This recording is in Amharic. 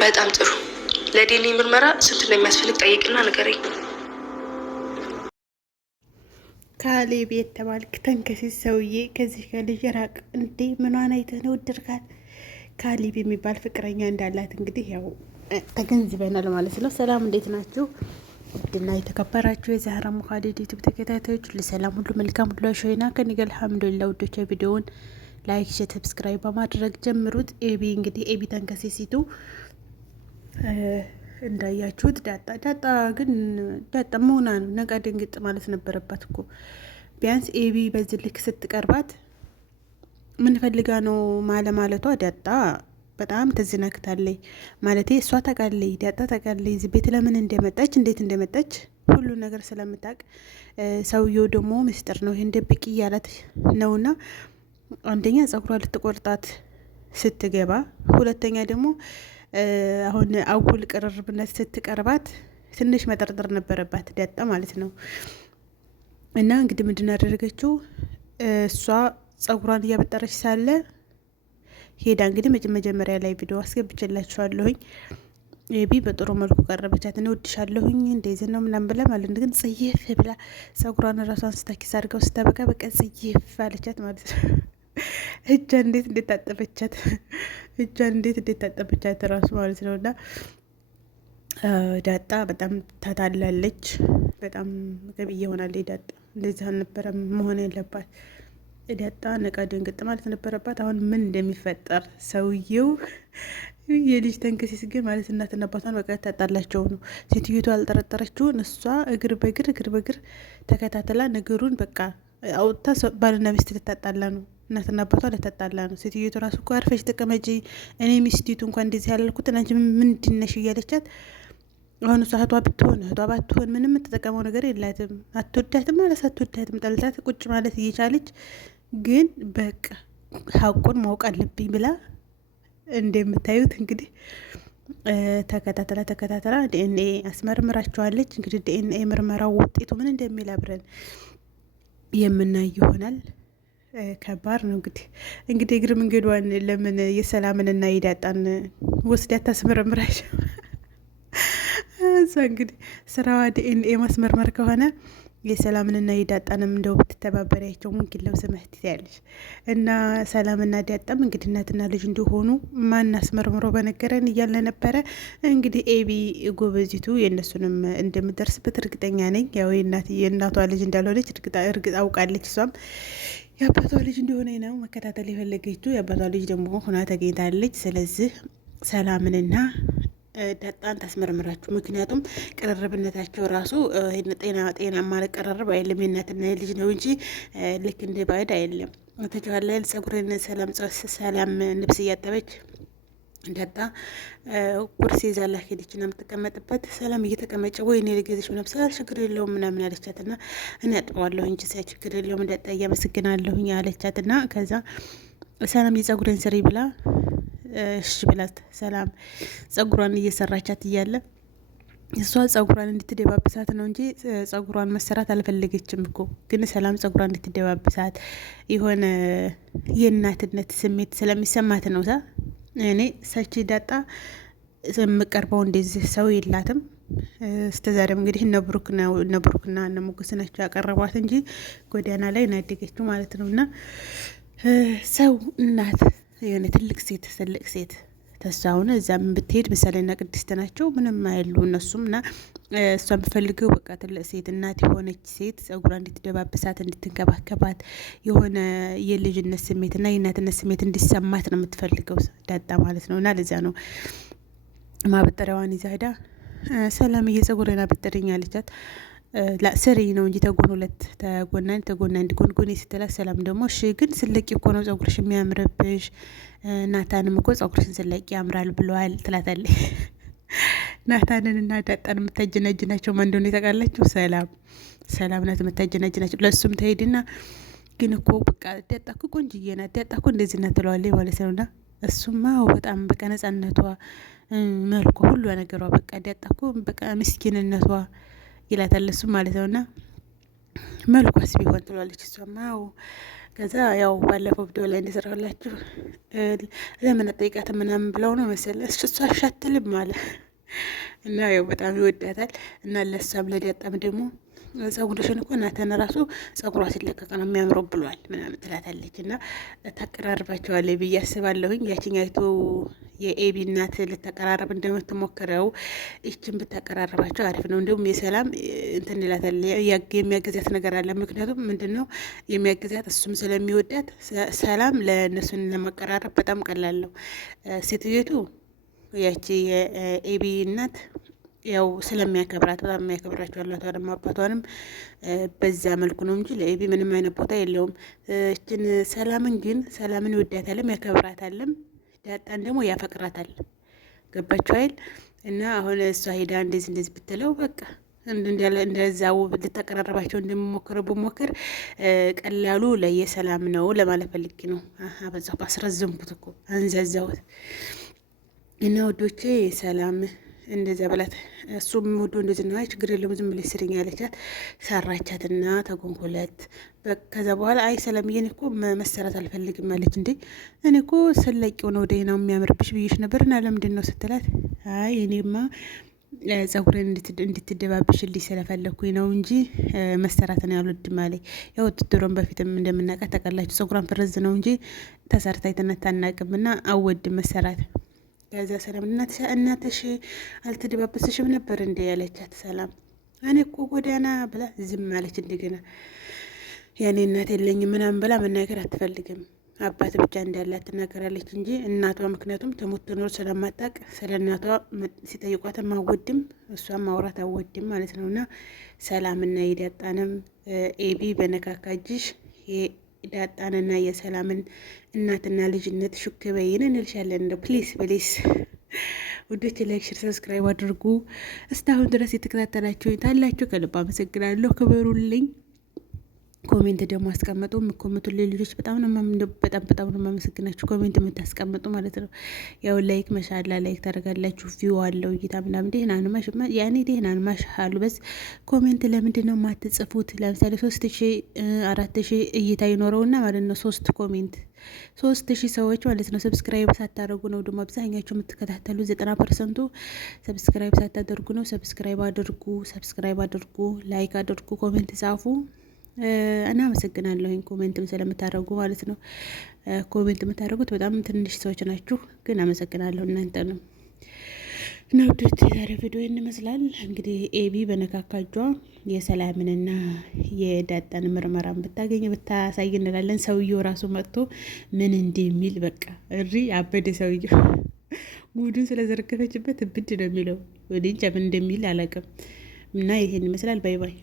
በጣም ጥሩ። ለዲኤንኤ ምርመራ ስንት እንደሚያስፈልግ ጠይቅና ንገረኝ። ካሌብ የተባልክ ተንከሲስ ሰውዬ ከዚህ ከልጅ ራቅ። እንዴ ምኗን አይተህ ነው ወደድካት? ካሌብ የሚባል ፍቅረኛ እንዳላት እንግዲህ ያው ተገንዝበናል ማለት ነው። ሰላም እንዴት ናችሁ? ውድና የተከበራችሁ የዛህራ ሙኻሊድ ዩቲዩብ ተከታታዮች ለሰላም ሁሉ መልካም ሁሉ ሾይና ከኒገ አልሐምዱሊላህ። ውዶች ቪዲዮውን ላይክ፣ ሼር፣ ሰብስክራይብ በማድረግ ጀምሩት። ኤቢ ተንከሲሲቱ እንዳያችሁት ዳጣ መሆና ነው። ነቃ ድንግጥ ማለት ነበረባት እኮ ቢያንስ ኤቢ በዚህ ልክ ስትቀርባት ምን ፈልጋ ነው ማለቷ ዳጣ በጣም ተዝናክታለች። ማለቴ እሷ ታውቃለች፣ ዳጣ ታውቃለች እዚህ ቤት ለምን እንደመጣች እንዴት እንደመጣች ሁሉ ነገር ስለምታውቅ፣ ሰውየው ደግሞ ምስጢር ነው ይሄን ደብቂ እያላት ነውና አንደኛ ጸጉሯ ልትቆርጣት ስትገባ፣ ሁለተኛ ደግሞ አሁን አጉል ቅርርብነት ስትቀርባት ትንሽ መጠርጠር ነበረባት ዳጣ ማለት ነው። እና እንግዲህ ምንድን ያደረገችው እሷ ጸጉሯን እያበጠረች ሳለ ሄዳ እንግዲህ መጀመሪያ ላይ ቪዲዮ አስገብቼላችኋለሁኝ። ኤቢ በጥሩ መልኩ ቀረበቻት። እኔ ወድሻለሁኝ እንደዚህ ነው ምናምን ብላ ማለት ግን ጽይፍ ብላ ጸጉሯን ራሷን ስታኪስ አድርገው ስታበቃ በቃ ጽይፍ አለቻት ማለት ነው። እጇን እንዴት ታጠበቻት ራሱ ማለት ነው። እና ዳጣ በጣም ታታላለች። በጣም ገቢዬ ሆናለች ዳጣ። እንደዚህ አልነበረም መሆን ያለባት። ዳጣ ነቃ ድንግጥ ማለት ነበረባት። አሁን ምን እንደሚፈጠር ሰውየው የልጅ ተንከሲስ ግን ማለት እናትና አባቷን በቃ ታጣላቸው ነው። ሴትዮቱ አልጠረጠረችውን እሷ እግር በእግር ተከታተላ ነገሩን በቃ አውጥታ ባልና ሚስት ልታጣላ ነው። እናትና አባቷ ልታጣላ ነው። ሴትዮቱ ራሱ እኮ አርፈሽ ተቀመጪ፣ እኔ ሚስቲቱ እንኳን እንደዚህ ያላልኩት አንቺ ምንድን ነሽ እያለቻት አሁን እሷ እህቷ ባትሆን ምንም የምትጠቀመው ነገር የላትም። አትወዳትም ማለት አትወዳትም፣ ጠልታት ቁጭ ማለት እየቻለች ግን በቃ ሀቁን ማወቅ አለብኝ ብላ እንደምታዩት እንግዲህ ተከታተላ ዲኤንኤ አስመርምራቸዋለች። እንግዲህ ዲኤንኤ ምርመራው ውጤቱ ምን እንደሚል አብረን የምናይ ይሆናል። ከባድ ነው እንግዲህ እግር መንገዷን ለምን የሰላምንና የዳጣን ወስዳት ታስመረምራቸው? እዛ እንግዲህ ስራዋ ዲኤንኤ ማስመርመር ከሆነ የሰላምንና የዳጣንም እንደው ብትተባበሪያቸው ሙንኪን ለው ስመህት ያለሽ እና ሰላምና ዳጣም እንግዲህ እናትና ልጅ እንዲሆኑ ማን አስመርምሮ በነገረን እያለ ነበረ። እንግዲህ ኤቢ ጎበዚቱ የእነሱንም እንደምደርስበት እርግጠኛ ነኝ። ያው የእናቷ ልጅ እንዳልሆነች እርግጥ አውቃለች። እሷም የአባቷ ልጅ እንደሆነ ነው መከታተል የፈለገችው። የአባቷ ልጅ ደግሞ ሆና ተገኝታለች። ስለዚህ ሰላምንና ዳጣን ታስመርምራችሁ። ምክንያቱም ቅርርብነታቸው ራሱ ጤና ማለት ቀረርብ አይደለም። የእናትና የልጅ ነው እንጂ ልክ እንደ ባዕድ አይደለም። ተቻለ ጸጉርን ሰላም ልብስ እያጠበች ዳጣ ኩርሲ ይዛላ ሄደች እና የምትቀመጥበት ሰላም እየተቀመጨ ወይኔ ልገዝሽ ነብሰ ችግር የለውም ምናምን አለቻት። ና እኔ አጥበዋለሁ እንጂ ችግር የለውም ዳጣ እያመሰግናለሁኝ አለቻት። ና ከዛ ሰላም የጸጉርን ስሪ ብላ እሺ ብላት ሰላም ጸጉሯን እየሰራቻት እያለ እሷ ጸጉሯን እንድትደባብሳት ነው እንጂ ጸጉሯን መሰራት አልፈለገችም እኮ። ግን ሰላም ጸጉሯን እንድትደባብሳት የሆነ የእናትነት ስሜት ስለሚሰማት ነው። እኔ ሰቺ ዳጣ የምቀርበው እንደዚህ ሰው የላትም። እስተዛሬም እንግዲህ እነ ብሩክና እነ ሞገስ ናቸው ያቀረቧት እንጂ ጎዳና ላይ ናደገችው ማለት ነው። እና ሰው እናት የሆነ ትልቅ ሴት ተሳውን እዛም ብትሄድ ምሳሌና ቅድስት ናቸው ምንም አይሉ እነሱም። እና እሷ የምፈልገው በቃ ትልቅ ሴት እናት የሆነች ሴት ጸጉሯ እንድትደባብሳት እንድትንከባከባት የሆነ የልጅነት ስሜት እና የእናትነት ስሜት እንዲሰማት ነው የምትፈልገው ዳጣ ማለት ነው። እና ለዚያ ነው ማበጠሪያዋን ይዛ ሄዳ ሰላምዬ ጸጉሬን አበጠረኝ አለቻት። ስሪ ነው እንጂ ተጎና እንዲጎንጎን ስትላት ሰላም ደግሞ እሺ ግን ስለቂ እኮ ነው ጸጉርሽ የሚያምርብሽ፣ ናታንም እኮ ጸጉርሽን ስለቂ ያምራል ብለዋል ትላታለች። ናታንን እና ዳጣን የምታጀናጅናቸው ማን እንደሆነ ታውቃላችሁ? ሰላም ናት የምታጀናጅናቸው። ለእሱም ተሄድና ግን እኮ በቃ ዳጣ እኮ ቆንጅዬ ናት፣ ዳጣ እኮ እንደዚህ ናት ትለዋለች ማለት ነው። እና እሱማ በጣም በቃ ነጻነቷ፣ መልኳ፣ ሁሉ ነገሯ በቃ ዳጣ እኮ በቃ ምስኪንነቷ ይላታል እሱ ማለት ነውና መልኳስ ቢሆን ትሏለች እሷማ። ከዛ ያው ባለፈው ቪዲዮ ላይ እንደሰራሁላችሁ ለምን አጠይቃት ምናምን ብለው ነው መሰለኝ እሷ አሻትልም አለ እና ያው በጣም ይወዳታል እና ለሷም ለዳጣም ደግሞ ጸጉርሽን እኮ እናተን ራሱ ጸጉሯ ሲለቀቅ ነው የሚያምረው ብሏል ምናምን ትላታለች እና ታቀራርባቸዋለች ብዬ አስባለሁኝ። ያችኛይቱ የኤቢ እናት ልታቀራረብ እንደምትሞክረው ይችን ብታቀራርባቸው አሪፍ ነው። እንዲሁም የሰላም እንትን ይላታል የሚያገዛት ነገር አለ። ምክንያቱም ምንድን ነው የሚያገዛት እሱም ስለሚወዳት ሰላም ለእነሱን ለማቀራረብ በጣም ቀላል ነው። ሴትዮቱ ያቺ የኤቢ እናት ያው ስለሚያከብራት በጣም የሚያከብራቸው አላቷንም አባቷንም በዛ መልኩ ነው እንጂ ለኤቢ ምንም አይነት ቦታ የለውም። እችን ሰላምን ግን ሰላምን ይወዳታልም ያከብራታልም፣ ዳጣን ደግሞ ያፈቅራታል። ገባቸው አይል እና አሁን እሷ ሄዳ እንደዚህ ብትለው በቃ እንደዛው ልታቀራረባቸው እንደምሞክረው ብሞክር ቀላሉ ለየሰላም ነው ለማለት ፈልጌ ነው። አበዛሁ አስረዘምኩት እኮ አንዛዛሁት እና ወዶቼ ሰላም እንደዚያ በላት። እሱም ወዶ እንደዚህ ነው ችግር የለውም ዝም ብለሽ ስሪኝ ያለቻት ሰራቻትና ተጎንኮለት። ከዛ በኋላ አይ ሰላምዬ እኮ መሰራት አልፈልግም አለች። እንዴ እኔ እኮ ስለቂው ነው ደህናው የሚያምርብሽ ብዬሽ ነበር እና ለምንድን ነው ስትላት አይ እኔማ ጸጉሬን እንድትደባብሽልኝ ስለፈለግኩኝ ነው እንጂ መሰራትን አልወድም አለኝ። ያው ውድድሮን በፊትም እንደምናውቃት ታውቃላችሁ ጸጉሯን ፍርዝ ነው እንጂ ተሰርታ የተነታ አናውቅም እና አወድም መሰራት። ከዛ ሰላም እናትሽ አልተደባበስሽም ነበር እንዴ ያለቻት ሰላም እኔ እኮ ጎዳና ብላ ዝም አለች። እንደገና ያኔ እናት የለኝም ምናምን ብላ መናገር አትፈልግም። አባት ብቻ እንዳላት ትናገራለች እንጂ እናቷ ምክንያቱም ተሞት ትኖር ስለማታውቅ ስለ እናቷ ሲጠይቋትም አወድም እሷም ማውራት አወድም ማለት ነው። እና ሰላምና የዳጣንም ኤቢ በነካካጅሽ ዳጣንና የሰላምን እናትና ልጅነት ሹክ በይን እንልሻለን። እንደው ፕሊስ ፕሊስ ውዶች ላይክ፣ ሼር፣ ሰብስክራይብ አድርጉ። እስካሁን ድረስ የተከታተላችሁ ታላችሁ ከልብ አመሰግናለሁ። ክበሩልኝ። ኮሜንት ደግሞ አስቀምጡ። የምትኮምቱልኝ ልጆች በጣም ነው የማመሰግናችሁ። ኮሜንት የምታስቀምጡ ማለት ነው። ያው ላይክ መሻላ ላይክ ታደርጋላችሁ። ቪው አለው እይታ ምናምን ደህና ነው ያኔ ደህና ነው ማሻሉ። በስ ኮሜንት ለምንድን ነው የማትጽፉት? ለምሳሌ 3000 4000 እይታ ይኖረውና ማለት ነው 3000 ሰዎች ማለት ነው ሰብስክራይብ ሳታደርጉ ነው ደግሞ አብዛኛችሁ የምትከታተሉ 90%ቱ ሰብስክራይብ ሳታደርጉ ነው። ሰብስክራይብ አድርጉ፣ ላይክ አድርጉ፣ ኮሜንት ጻፉ። እና አመሰግናለሁ ኮሜንትም ስለምታደርጉ ማለት ነው። ኮሜንት የምታደርጉት በጣም ትንሽ ሰዎች ናችሁ፣ ግን አመሰግናለሁ እናንተ ነው። እና ውዶች የዛሬ ቪዲዮ ይመስላል እንግዲህ ኤቢ በነካካጇ የሰላምንና የዳጣን ምርመራን ብታሳይ እንላለን። ሰውየው ራሱ መጥቶ ምን እንደሚል በቃ እሪ አበደ ሰውየው። ጉዱን ስለዘረገፈችበት እብድ ነው የሚለው ወዲህ ምን እንደሚል አላውቅም። እና ይሄን ይመስላል። ባይ ባይ